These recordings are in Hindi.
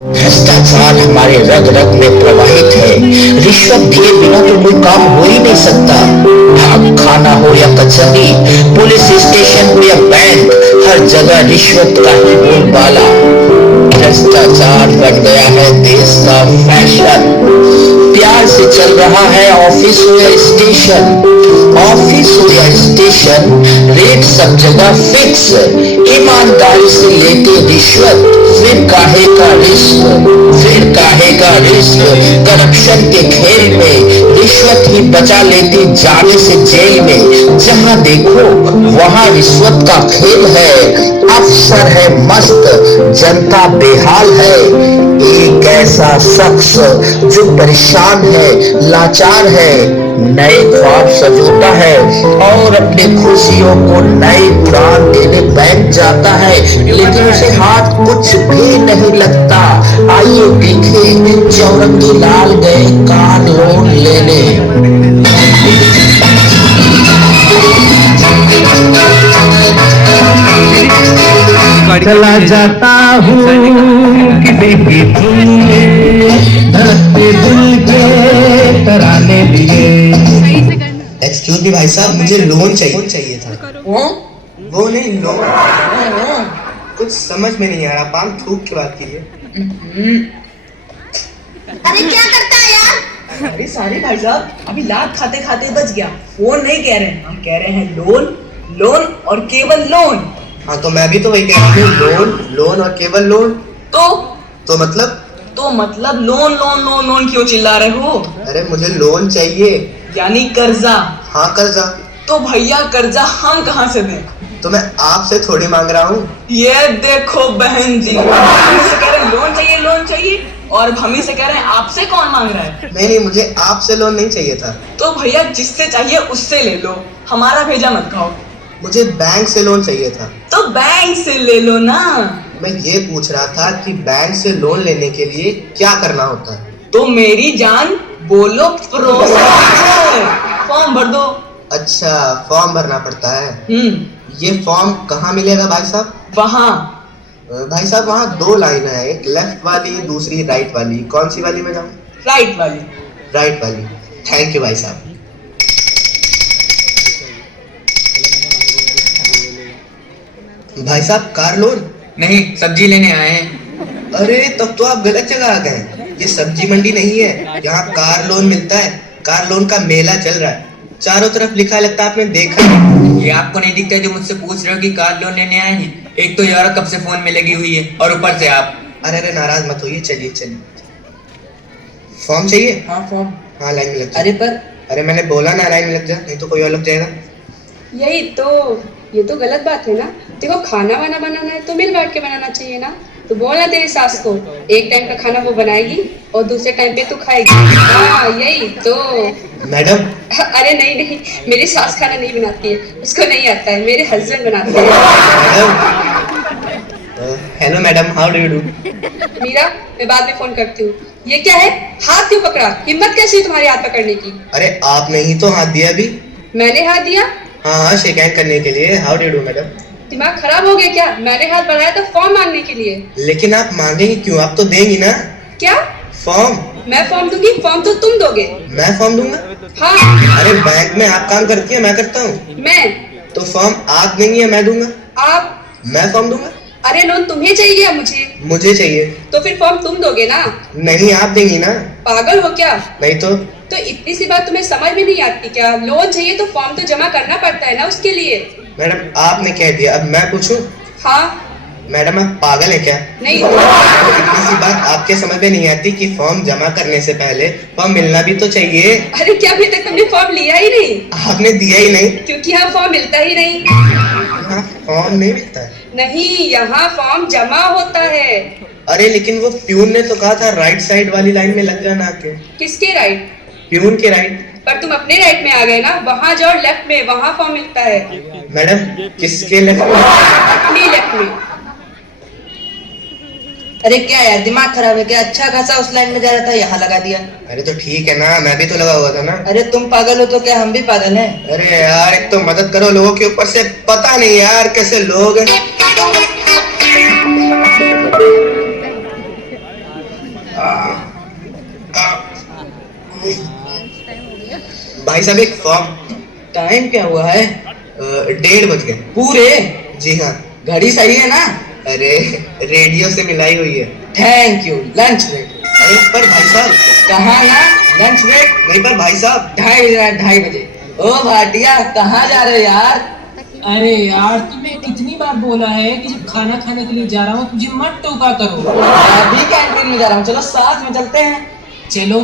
भ्रष्टाचार हमारे रग रग में प्रवाहित है। रिश्वत दिए बिना तो कोई काम हो ही नहीं सकता। खाना हो या कचहरी, पुलिस स्टेशन हो या बैंक, हर जगह रिश्वत का ही बोलबाला। भ्रष्टाचार बन गया है देश का फैशन। प्यार से चल रहा है ऑफिस हो या स्टेशन, ऑफिस हो या स्टेशन, रेट सब जगह फिक्स। ईमानदारी से लेते रिश्वत, फिर काहे का रिस्क, फिर काहे का रिस्क। करप्शन के खेल में रिश्वत ही बचा लेती जाने से जेल में। जहां देखो वहां रिश्वत का खेल है। अफसर है मस्त, जनता बेहाल है। एक ऐसा शख्स जो परेशान है, लाचार है, नए ख्वाब सजोता है और अपने खुशियों को नई उड़ान देने बैंक जाता है, लेकिन उसे हाथ कुछ भी नहीं लगता। आइए देखें, चौरंगी लाल गए कार लोन लेने। चला जाता हूँ किसी की धुन में, धड़कते दिल के तराने लिए। एक्सक्यूज मी भाई साहब, मुझे लोन चाहिए था। वो नहीं, लोन। कुछ समझ में नहीं आ रहा, पान थूक के बात कीजिए। अरे क्या करता है यार? अरे सॉरी भाई साहब, अभी लात खाते खाते बच गया। फोन नहीं कह रहे हैं, हम कह रहे हैं लोन, लोन और केवल लोन। हाँ तो मैं भी तो वही कह रहा हूँ, लोन लोन और केवल लोन। तो मतलब लोन लोन लोन लोन क्यों चिल्ला रहे हो? अरे मुझे लोन चाहिए। यानी कर्जा। हाँ कर्जा। तो भैया कर्जा हम कहाँ से दें? तो मैं आपसे थोड़ी मांग रहा हूँ। ये देखो बहन जी, हमसे कह रहे हैं लोन चाहिए और हम ही से कह रहे हैं आपसे कौन मांग रहा है? नहीं, मुझे आपसे लोन नहीं चाहिए था। तो भैया जिससे चाहिए उससे ले लो, हमारा भेजा मत खाओ। मुझे बैंक से लोन चाहिए था। तो बैंक से ले लो ना। मैं ये पूछ रहा था कि बैंक से लोन लेने के लिए क्या करना होता है? तो मेरी जान बोलो प्रोसेस है, फॉर्म भर दो। अच्छा, फॉर्म भरना पड़ता है। ये फॉर्म कहाँ मिलेगा भाई साहब? वहाँ। भाई साहब वहाँ दो लाइन है, एक लेफ्ट वाली दूसरी राइट वाली, कौन सी वाली में जाऊँ? राइट वाली। राइट वाली। थैंक यू भाई साहब। भाई साहब कार लोन? नहीं, सब्जी लेने आए हैं। अरे तब तो आप गलत जगह आ गए। ये सब्जी मंडी नहीं है, यहाँ कार लोन मिलता है। कार लोन का मेला चल रहा है, चारों तरफ लिखा लगता है, आपने देखा नहीं? ये आपको नहीं दिखता जो मुझसे पूछ रहे हो कि कार लोन लेने आए हैं? एक तो यार कब से फोन में लगी हुई है और ऊपर से आप। अरे नाराज मत होइए, चलिए चलिए। फॉर्म चाहिए? हाँ फॉर्म। हाँ लाइन में लग जा। अरे पर अरे मैंने बोला ना लाइन में लग जा, नहीं तो कोई और लग जाएगा। यही तो, ये तो गलत बात है ना। देखो खाना वाना बनाना है तो मिल बांट के बनाना चाहिए ना। तो बोलना तेरी सास को, एक टाइम का खाना वो बनाएगी और दूसरे टाइम पे तू खाएगी। हाँ यही तो। मैडम। अरे नहीं, मेरी सास खाना नहीं बनाती है, उसको नहीं आता है, मेरे हस्बैंड बनाते हैं। Hello madam, how do you do? Meera, मैं बाद में फोन करती हूँ। ये क्या है, हाथ क्यों पकड़ा? हिम्मत कैसी है तुम्हारी हाथ पकड़ने की? अरे आपने ही तो हाथ दिया अभी। मैंने हाथ दिया? हाँ, शेक हैंड करने के लिए। How do you do madam? दिमाग खराब हो गया क्या? मैंने हाथ बढ़ाया था फॉर्म मांगने के लिए। लेकिन आप मांगेंगी क्यों? आप तो देंगी ना। क्या? फॉर्म। मैं फॉर्म दूंगी? फॉर्म तो तुम दोगे। मैं फॉर्म दूंगा? हाँ। अरे बैंक में आप काम करती है, मैं करता हूँ। मैं? तो फॉर्म आप देंगी या मैं दूंगा? आप? मैं फॉर्म दूंगा। अरे लोन तुम्हें चाहिए या मुझे? मुझे चाहिए। तो फिर फॉर्म तुम दोगे ना? नहीं, आप देंगी ना। पागल हो क्या? नहीं तो इतनी सी बात तुम्हें समझ में नहीं आती क्या? लोन चाहिए तो फॉर्म तो जमा करना पड़ता है ना उसके लिए। मैडम आपने कह दिया, अब मैं पूछूं? हाँ। मैडम आप पागल है क्या? नहीं। इतनी सी बात आपके समझ में नहीं आती कि फॉर्म जमा करने से पहले फॉर्म मिलना भी तो चाहिए। अरे क्या अभी तक तुमने फॉर्म लिया ही नहीं? आपने दिया ही नहीं। क्योंकि यहाँ फॉर्म मिलता ही नहीं। हाँ, फॉर्म नहीं मिलता है। नहीं, यहाँ फॉर्म जमा होता है। अरे लेकिन वो प्यून ने तो कहा था राइट साइड वाली लाइन में लग जाना के। किसके राइट? प्यून के राइट। पर तुम अपने राइट में आ गए ना, वहाँ जाओ लेफ्ट में, वहाँ फॉर्म मिलता है। मैडम किसके लेफ्ट में? अपनी लेफ्ट में। अरे क्या यार, दिमाग खराब है क्या? अच्छा खासा उस लाइन में जा रहा था, यहाँ लगा दिया। अरे तो ठीक है ना, मैं भी तो लगा हुआ था ना। अरे तुम पागल हो तो क्या हम भी पागल हैं? अरे यार एक तो मदद करो लोगों के ऊपर से, पता नहीं यार कैसे लोग हैं। भाई साहब एक फॉर्म। टाइम क्या हुआ है? 1:30 बज गए। पूरे? जी हाँ। घड़ी सही है ना? अरे रेडियो से मिलाई हुई है। Thank you. Lunch break? अरे पर भाई साहब। कहाँ ना लंच ब्रेक? नहीं पर भाई साहब। 2:30 बजे। ओ भाटिया कहाँ जा रहे हो यार? अरे यार तुम्हें कितनी बार बोला है कि जब खाना खाने के लिए जा रहा हूँ तुझे मत टोका करो। अभी कैंटीन में जा रहा हूँ, चलो साथ में चलते हैं। चलो।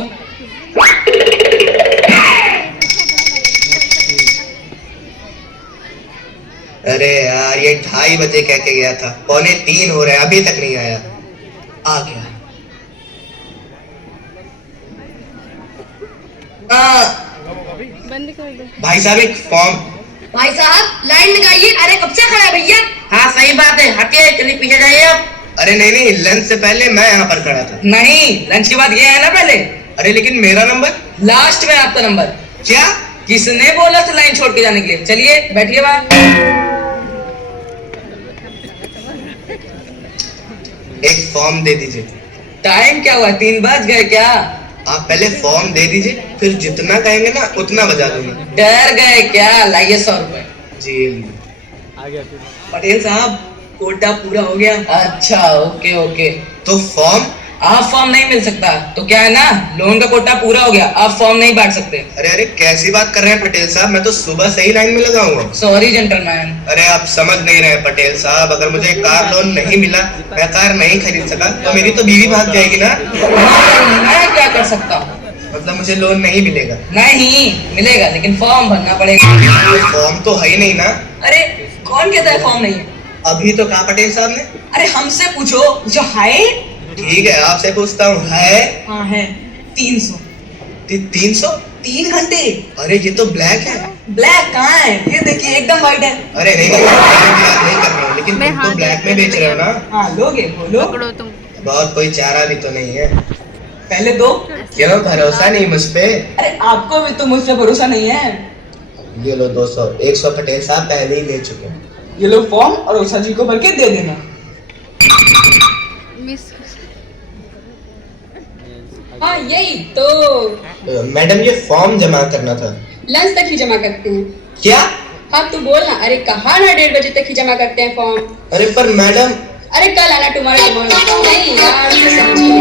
अरे यार ये 2:30 बजे कह के गया था, 2:45 हो रहे हैं, अभी तक नहीं आया। आ गया। भाई साहब एक फॉर्म। भाई साहब लाइन लगाइए। अरे कब से खड़ा है भैया? हाँ सही बात है, हटिए चलिए पीछे जाइए अब। अरे नहीं नहीं, लंच से पहले मैं यहाँ पर खड़ा था। नहीं, लंच के बाद ये है ना पहले। अरे लेकिन मेरा नंबर लास्ट में आपका नंबर। क्या? किसने बोला था लाइन छोड़ के जाने के लिए? चलिए बैठिए वहाँ। एक फॉर्म दे दीजिए। टाइम क्या हुआ? 3 बज गए क्या? आप पहले फॉर्म दे दीजिए, फिर जितना कहेंगे ना उतना बजा दूंगा। डर गए क्या? लाइए 100 रुपए। जी। पटेल साहब कोटा पूरा हो गया। अच्छा ओके ओके। तो फॉर्म? आप फॉर्म नहीं मिल सकता। तो क्या है ना, लोन का कोटा पूरा हो गया, आप फॉर्म नहीं बांट सकते। अरे अरे कैसी बात कर रहे हैं पटेल साहब, मैं तो सुबह से ही लाइन में लगा हुआ। Sorry gentleman. अरे आप समझ नहीं रहे पटेल साहब, अगर मुझे कार लोन नहीं मिला, मैं कार नहीं खरीद सका, तो मेरी तो बीवी भाग जाएगी ना। मैं क्या कर सकता हूँ? मतलब मुझे लोन नहीं मिलेगा? नहीं मिलेगा, लेकिन फॉर्म भरना पड़ेगा। फॉर्म तो है ही नहीं ना। अरे कौन कहता है फॉर्म नहीं है? अभी तो कहा पटेल साहब ने। अरे हमसे पूछो जो है। ठीक है आपसे पूछता हूँ, है? हाँ है। 300। 300? 3 घंटे। अरे ये तो ब्लैक है। ब्लैक कहाँ है? ये देखिए एकदम व्हाइट है। अरे नहीं नहीं, नहीं कर रहा हूँ, लेकिन तुम तो ब्लैक में बेच रहे हो ना। हाँ लोगे बोलो। बहुत कोई चारा भी तो नहीं है। पहले दो। क्यों भरोसा नहीं मुझ पे? अरे आपको भी तो मुझ पे भरोसा नहीं है। ये लो 200। 100 पटेल साहब पहले ही ले चुके हैं। ये लो फॉर्म और उषा जी को भर के दे देना। हाँ यही तो। मैडम ये फॉर्म जमा करना था। लंच तक ही जमा करते हैं। क्या? हाँ तू बोल ना। अरे कहाँ ना 1:30 बजे तक ही जमा करते हैं फॉर्म। अरे पर मैडम। अरे कल आना, टुमारो। नहीं यार मैं समझी।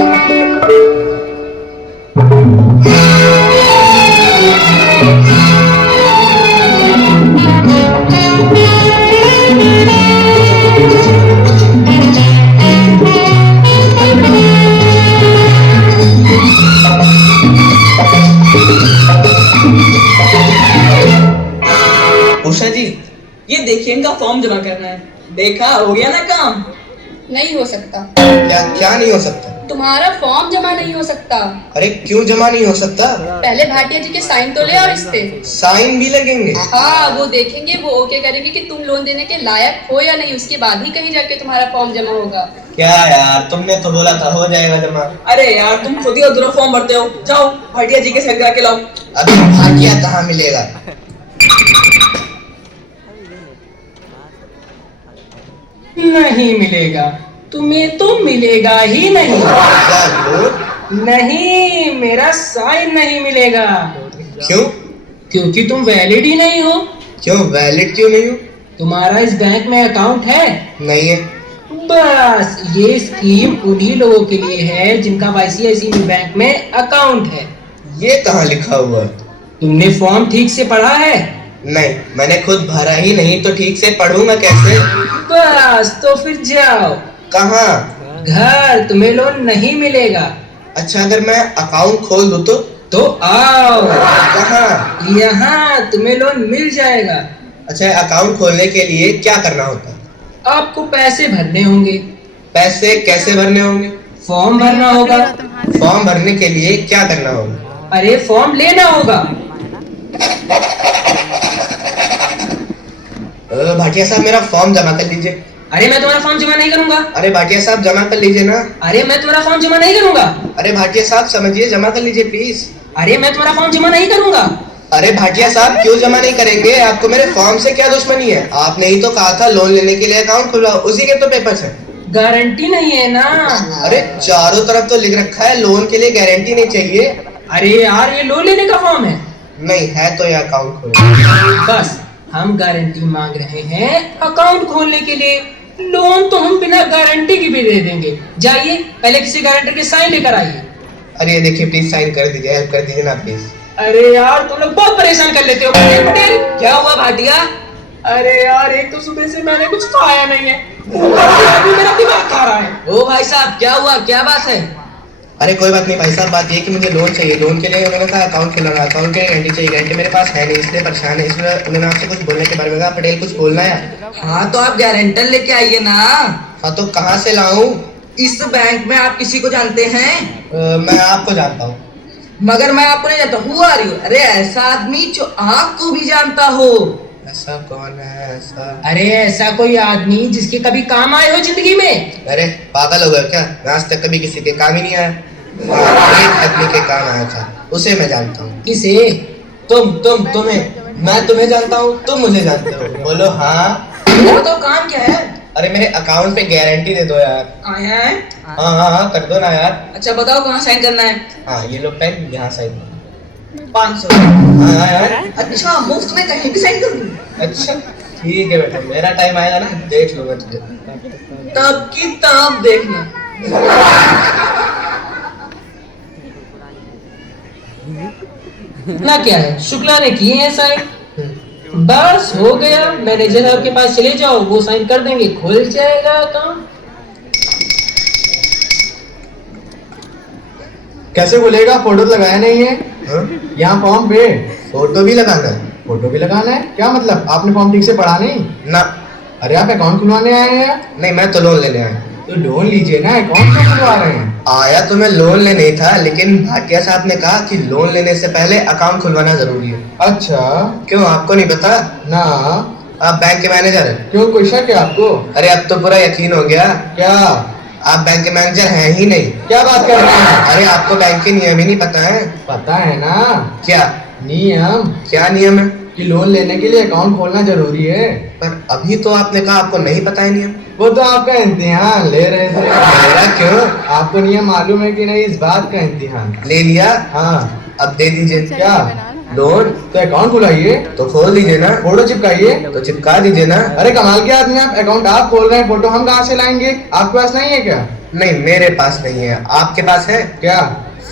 उषा जी ये देखिए इनका फॉर्म जमा करना है। देखा, हो गया ना काम। नहीं हो सकता। क्या क्या नहीं हो सकता? तुम्हारा फॉर्म जमा नहीं हो सकता। अरे क्यों जमा नहीं हो सकता? पहले भाटिया जी के साइन तो ले और इस पे। साइन भी लगेंगे? हाँ वो देखेंगे, वो ओके करेंगे कि तुम लोन देने के लायक हो या नहीं, उसके बाद ही कहीं जाके तुम्हारा फॉर्म जमा होगा। क्या यार, तुमने तो बोला था हो जाएगा जमा। अरे यार तुम खुद ही अधूरा फॉर्म भरते हो। जाओ भाटिया जी के साथ जाके लाओ। अभी भाटिया कहाँ मिलेगा? नहीं मिलेगा, तुम्हें तो मिलेगा ही नहीं। नहीं, मेरा साइन नहीं मिलेगा। क्यों? क्योंकि तुम वैलिड ही नहीं हो। क्यों वैलिड क्यों नहीं हो? तुम्हारा इस बैंक में अकाउंट है? नहीं है। बस ये स्कीम उन्हीं लोगों के लिए है जिनका ICICI बैंक में अकाउंट है। ये कहाँ लिखा हुआ है? तुमने फॉर्म ठीक से पढ़ा है? नहीं, मैंने खुद भरा ही नहीं, तो ठीक से पढ़ूंगा कैसे? बस तो फिर जाओ। कहाँ? घर, तुम्हें लोन नहीं मिलेगा। अच्छा अगर मैं अकाउंट खोल दूँ तो आओ। कहाँ? यहाँ तुम्हें लोन मिल जाएगा। अच्छा अकाउंट खोलने के लिए क्या करना होता है? आपको पैसे भरने होंगे। पैसे कैसे भरने होंगे? फॉर्म भरना होगा। फॉर्म भरने के लिए क्या करना होगा? अरे फॉर्म लेना होगा। भाटिया साहब मेरा फॉर्म जमा कर लीजिए। अरे मैं तुम्हारा फॉर्म जमा नहीं करूंगा। अरे भाटिया साहब जमा कर लीजिए ना। अरे मैं तुम्हारा फॉर्म जमा नहीं करूंगा। अरे भाटिया साहब समझिए, जमा कर लीजिए प्लीज। अरे मैं तुम्हारा फॉर्म जमा नहीं करूंगा। अरे भाटिया साहब क्यों जमा नहीं करेंगे? आपको मेरे फॉर्म से क्या दुश्मनी है? आपने ही तो कहा था लोन लेने के लिए अकाउंट खुलवाओ, उसी के तो पेपर्स हैं। गारंटी नहीं है ना। अरे चारों तरफ तो लिख रखा है लोन के लिए गारंटी नहीं चाहिए। अरे यार ये लोन लेने का फॉर्म है। नहीं है तो ये अकाउंट खोलो। बस हम गारंटी मांग रहे हैं अकाउंट खोलने के लिए। लोन तो हम बिना गारंटी की भी दे देंगे। जाइए पहले किसी गारंटर के साइन लेकर आइए। अरे ये देखिए प्लीज साइन कर दीजिए, हेल्प कर दीजिए ना प्लीज। अरे यार तुम लोग बहुत परेशान कर लेते हो। पटेल पटेल क्या हुआ भाटिया? अरे यार एक तो सुबह से मैंने कुछ खाया नहीं है, अभी मेरा दिमाग खा रहा है। ओ भाई साहब क्या हुआ, क्या बात है? अरे कोई बात नहीं भाई साहब, बात ये कि मुझे लोन चाहिए। लोन के लिए उन्होंने कहा अकाउंट खुलाना, अकाउंट के लिए गारंटी चाहिए। गारंटी मेरे पास है नहीं इसलिए परेशान है। इसलिए उन्होंने आपसे कुछ बोलने के बारे में कहा। पटेल कुछ बोलना है? हाँ तो आप गारंटर लेके आइए ना। हाँ तो कहाँ से लाऊं? इस बैंक में आप किसी को जानते हैं? मैं आपको जानता हूँ। मगर मैं आपको नहीं जानता। Who are you? अरे ऐसा आदमी जो आपको भी जानता हो। ऐसा कौन है ऐसा? अरे ऐसा कोई आदमी जिसके कभी काम आए हो जिंदगी में। अरे पागल हो गया क्या? मैं आज तक कभी किसी के काम ही नहीं आया। एक आदमी के काम आया था, उसे मैं जानता हूँ। किसे? तुम्हें। मैं तुम्हें जानता हूँ, तुम मुझे जानते हो। बोलो हाँ। तो काम क्या है? अरे मेरे अकाउंट पे गारंटी दे दो यार। आया है? हाँ कर दो ना यार। अच्छा बताओ कहाँ साइन करना है? हाँ ये लो पेन, यहाँ साइन। 500। हाँ यार। अच्छा मुफ्त में कहीं भी साइन कर दूँ? अच्छा ठीक है बेटा, मेरा टाइम आएगा ना देख लूंगा तुझे। तब की तब देखना। ना क्या है, शुक्ला ने किए हैं साइन, बस हो गया। मैनेजर साहब के पास चले जाओ, वो साइन कर देंगे, खुल जाएगा अकाउंट। कैसे खुलेगा? फोटो लगाया नहीं है यहाँ फॉर्म पे। फोटो भी लगाना है? फोटो भी लगाना है? क्या मतलब आपने फॉर्म ठीक से पढ़ा नहीं? ना। अरे आप अकाउंट खुलवाने आए हैं? नहीं मैं तो लोन लेने आया। तो लोन लीजिए ना, अकाउंट क्यों खुलवा रहे हैं? आया तो मैं लोन लेने ही था, लेकिन भाटिया साहब ने कहा कि लोन लेने से पहले अकाउंट खुलवाना जरूरी है। अच्छा क्यों आपको नहीं पता? ना। आप बैंक के मैनेजर हैं? क्यों कोई शक है आपको? अरे अब तो पूरा यकीन हो गया। क्या? आप बैंक के मैनेजर हैं ही नहीं। क्या बात कर रहे हैं? अरे आपको बैंक के नियम ही नहीं पता है? पता है ना। क्या नियम? क्या नियम है? कि लोन लेने के लिए अकाउंट खोलना जरूरी है। पर अभी तो आपने कहा आपको नहीं पता है नियम। वो तो आपका इम्तिहान ले रहे थे। मेरा क्यों? आपको नियम मालूम है कि नहीं, इस बात का इम्तिहान। ले लिया? हाँ। अब दे दीजिए। क्या? लोन तो अकाउंट खुलाइए, तो खोल दीजिए ना। फोटो चिपकाइए। तो चिपका दीजिए ना। अरे कमाल के आदमी आप, अकाउंट आप खोल रहे हैं, फोटो हम कहाँ से लाएंगे? आपके पास नहीं है क्या? नहीं मेरे पास नहीं है, आपके पास है? क्या?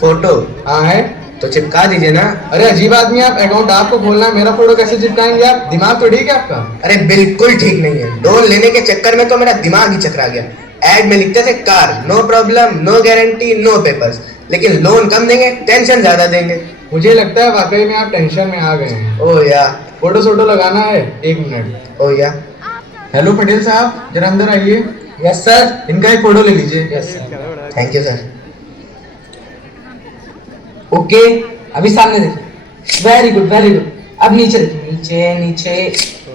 फोटो? हाँ है। तो चिपका दीजिए ना। अरे अजीब आदमी आप, अकाउंट आपको खोलना है, मेरा फोटो कैसे चिपकाएंगे आप? दिमाग तो ठीक है आपका? अरे बिल्कुल ठीक नहीं है। लोन लेने के चक्कर में तो मेरा दिमाग ही चकरा गया। ऐड में लिखते थे car, no problem, no guarantee, no papers, लेकिन लोन कम देंगे, टेंशन ज्यादा देंगे। मुझे लगता है वाकई में आप टेंशन में आ गए हैं। ओ या। फोटो सोटो लगाना है, 1 मिनट। ओ या। हेलो पटेल साहब, जरा अंदर आइए। Yes sir. इनका एक फोटो ले लीजिए। Yes sir. Thank you sir. Okay अभी सामने देखो। Very good very good. अब नीचे देखिए, नीचे नीचे।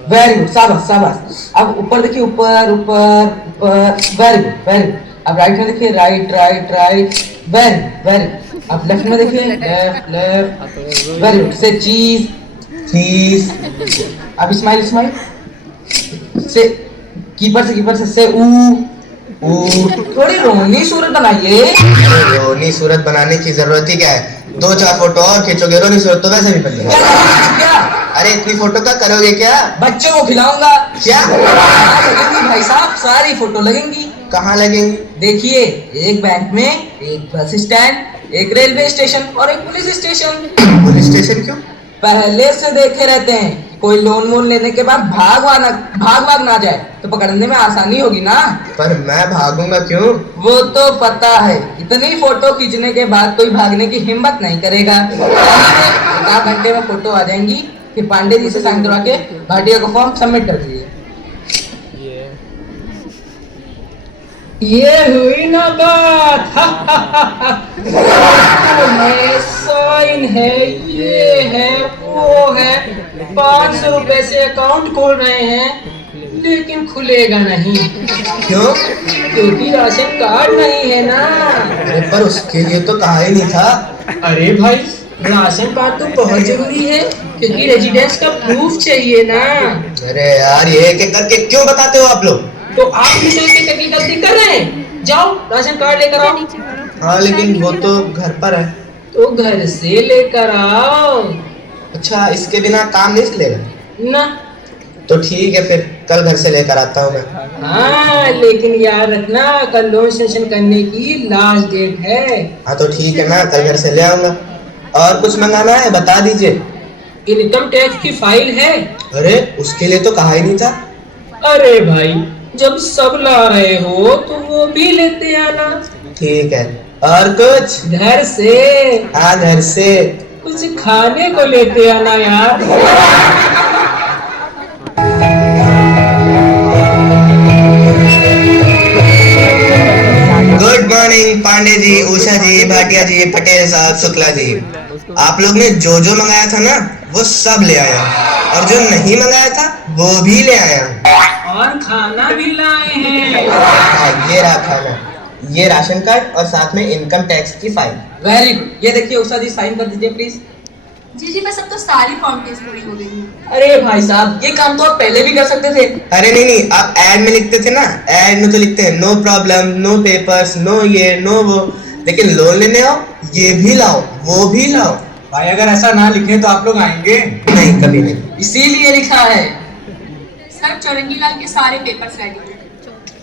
वेरी गुड, शाबाश शाबाश। अब ऊपर देखिए, ऊपर ऊपर ऊपर। Very good very good. अब राइट में देखिए, right right right. Very very. अब लेफ्ट में देखिए, लेफ्ट लेफ्ट। Very good. से चीज चीज। अब स्माइल स्माइल। से कीपर से ऊ ऊ। थोड़ी रोनी सूरत बनाइए। अरे रोनी सूरत बनाने की जरूरत ही क्या है? 2-4 फोटो और खींचोगे, रोनी सूरत तो वैसे भी बन जाएगी। क्या? अरे इतनी फोटो का करोगे क्या? बच्चों को खिलाऊंगा। क्या? लगेंगी भाई साहब, सारी फोटो लगेंगी। कहाँ लगेंगी? देखिए, एक बैंक में, एक बस स्टैंड, एक रेलवे स्टेशन और एक पुलिस स्टेशन। पुलिस स्टेशन क्यों? पहले से देखे रहते हैं, कोई लोन वोन लेने के बाद भाग ना जाए तो पकड़ने में आसानी होगी ना। पर मैं भागूंगा क्यों? वो तो पता है, इतनी फोटो खींचने के बाद कोई भागने की हिम्मत नहीं करेगा। 1 घंटे में फोटो आ जाएंगी, फिर पांडे जी से साइन करवा के भाटिया को फॉर्म सबमिट कर दीजिए। ये हुई ना बात। साइन है, ये है वो है। 500 रुपए से अकाउंट खोल रहे हैं, लेकिन खुलेगा नहीं। क्यों? क्योंकि राशन कार्ड नहीं है ना। अरे पर उसके लिए तो कहा ही नहीं था। अरे भाई, राशन कार्ड तो बहुत जरूरी है, क्योंकि रेजिडेंस का प्रूफ चाहिए ना। अरे यार ये एक एक करके क्यों बताते हो आप लोग? तो आप भी तो एक की गलती कर रहे हैं। जाओ राशन कार्ड लेकर आओ। हाँ लेकिन वो तो घर पर है। तो घर से लेकर आओ। अच्छा इसके बिना काम नहीं चलेगा? ना। तो ठीक है फिर कल घर से लेकर आता हूँ मैं। हाँ लेकिन याद रखना कल लोन सेशन करने की लास्ट डेट है। हाँ तो ठीक है ना, कल घर से ले आऊंगा। और कुछ मंगाना है बता दीजिए। इनकम टैक्स की फाइल है। अरे उसके लिए तो कहा ही नहीं था। अरे भाई जब सब ला रहे हो तो वो भी लेते आना। ठीक है। और कुछ? घर से। हाँ घर से। कुछ खाने को लेते आना यार। गुड मॉर्निंग पांडे जी, उषा जी, भाटिया जी, पटेल साहब, शुक्ला जी। आप लोग ने जो जो मंगाया था ना वो सब ले आया, और जो नहीं मंगाया था वो भी ले आया। और खाना भी लाए हैं। हाँ ये रहा खाना, ये राशन कार्ड और साथ में इनकम टैक्स की फाइल। Very good. ये देखिए उषा जी साइन कर दीजिए प्लीज। जी बस अब तो सारी फॉर्मेलिटीज पूरी हो गई हैं। अरे भाई साहब ये काम तो आप पहले भी कर सकते थे। अरे नहीं, आप ऐड में लिखते थे ना, ऐड में तो लिखते हैं no problem, no papers, no ये नो वो, लेकिन लोन लेने आओ ये भी लाओ वो भी लाओ। भाई अगर ऐसा ना लिखे तो आप लोग आएंगे नहीं, कभी नहीं। इसीलिए लिखा है। सर चौरंगी लाल के सारे पेपर्स रेडी हैं।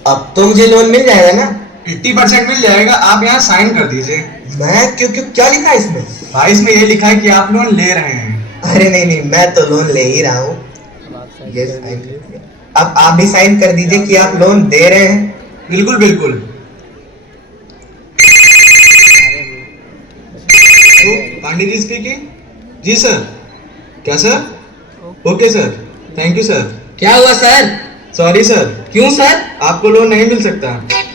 अब तो मुझे लोन मिल जाएगा ना? 80% मिल जाएगा, आप यहाँ साइन कर दीजिए। मैं क्यों क्यों क्या लिखा है इसमें? भाई इसमें ये लिखा है कि आप लोन ले रहे हैं। अरे नहीं, मैं तो लोन ले ही रहा हूँ। ये साइन कर दिया। अब आप भी साइन कर दीजिए कि आप लोन दे रहे हैं। बिल्कुल बिल्कुल। तो पांडे जी स्पीकिंग। जी सर। क्या sir? Okay sir, thank you sir. क्या हुआ सर? Sorry sir. क्यों सर? आपको लोन नहीं मिल सकता।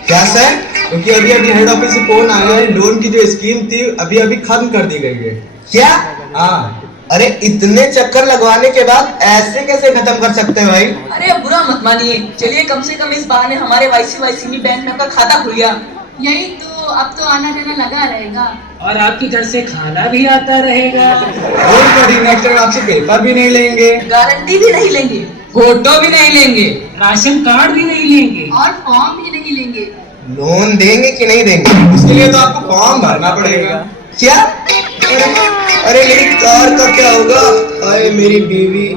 क्या सर? क्योंकि अभी हेड ऑफिस से फोन आया है, लोन की जो स्कीम थी अभी खत्म कर दी गई है। क्या? हाँ। अरे इतने चक्कर लगवाने के बाद ऐसे कैसे खत्म कर सकते हैं भाई? अरे अब बुरा मत मानिए, चलिए कम से कम इस बहाने हमारे वाईसीबी बैंक में आपका खाता खुल गया। यही तो, अब तो आना जाना लगा रहेगा। और आपकी घर से खाना भी आता रहेगा। लोन कोऑर्डिनेटर आपसे पेपर भी नहीं लेंगे, गारंटी भी नहीं लेंगे, फोटो भी नहीं लेंगे, राशन कार्ड भी नहीं लेंगे, और फॉर्म भी नहीं लेंगे। लोन देंगे कि नहीं देंगे? उसके लिए तो आपको फॉर्म भरना पड़ेगा। क्या? अरे मेरी कार का क्या होगा? अरे मेरी बीवी।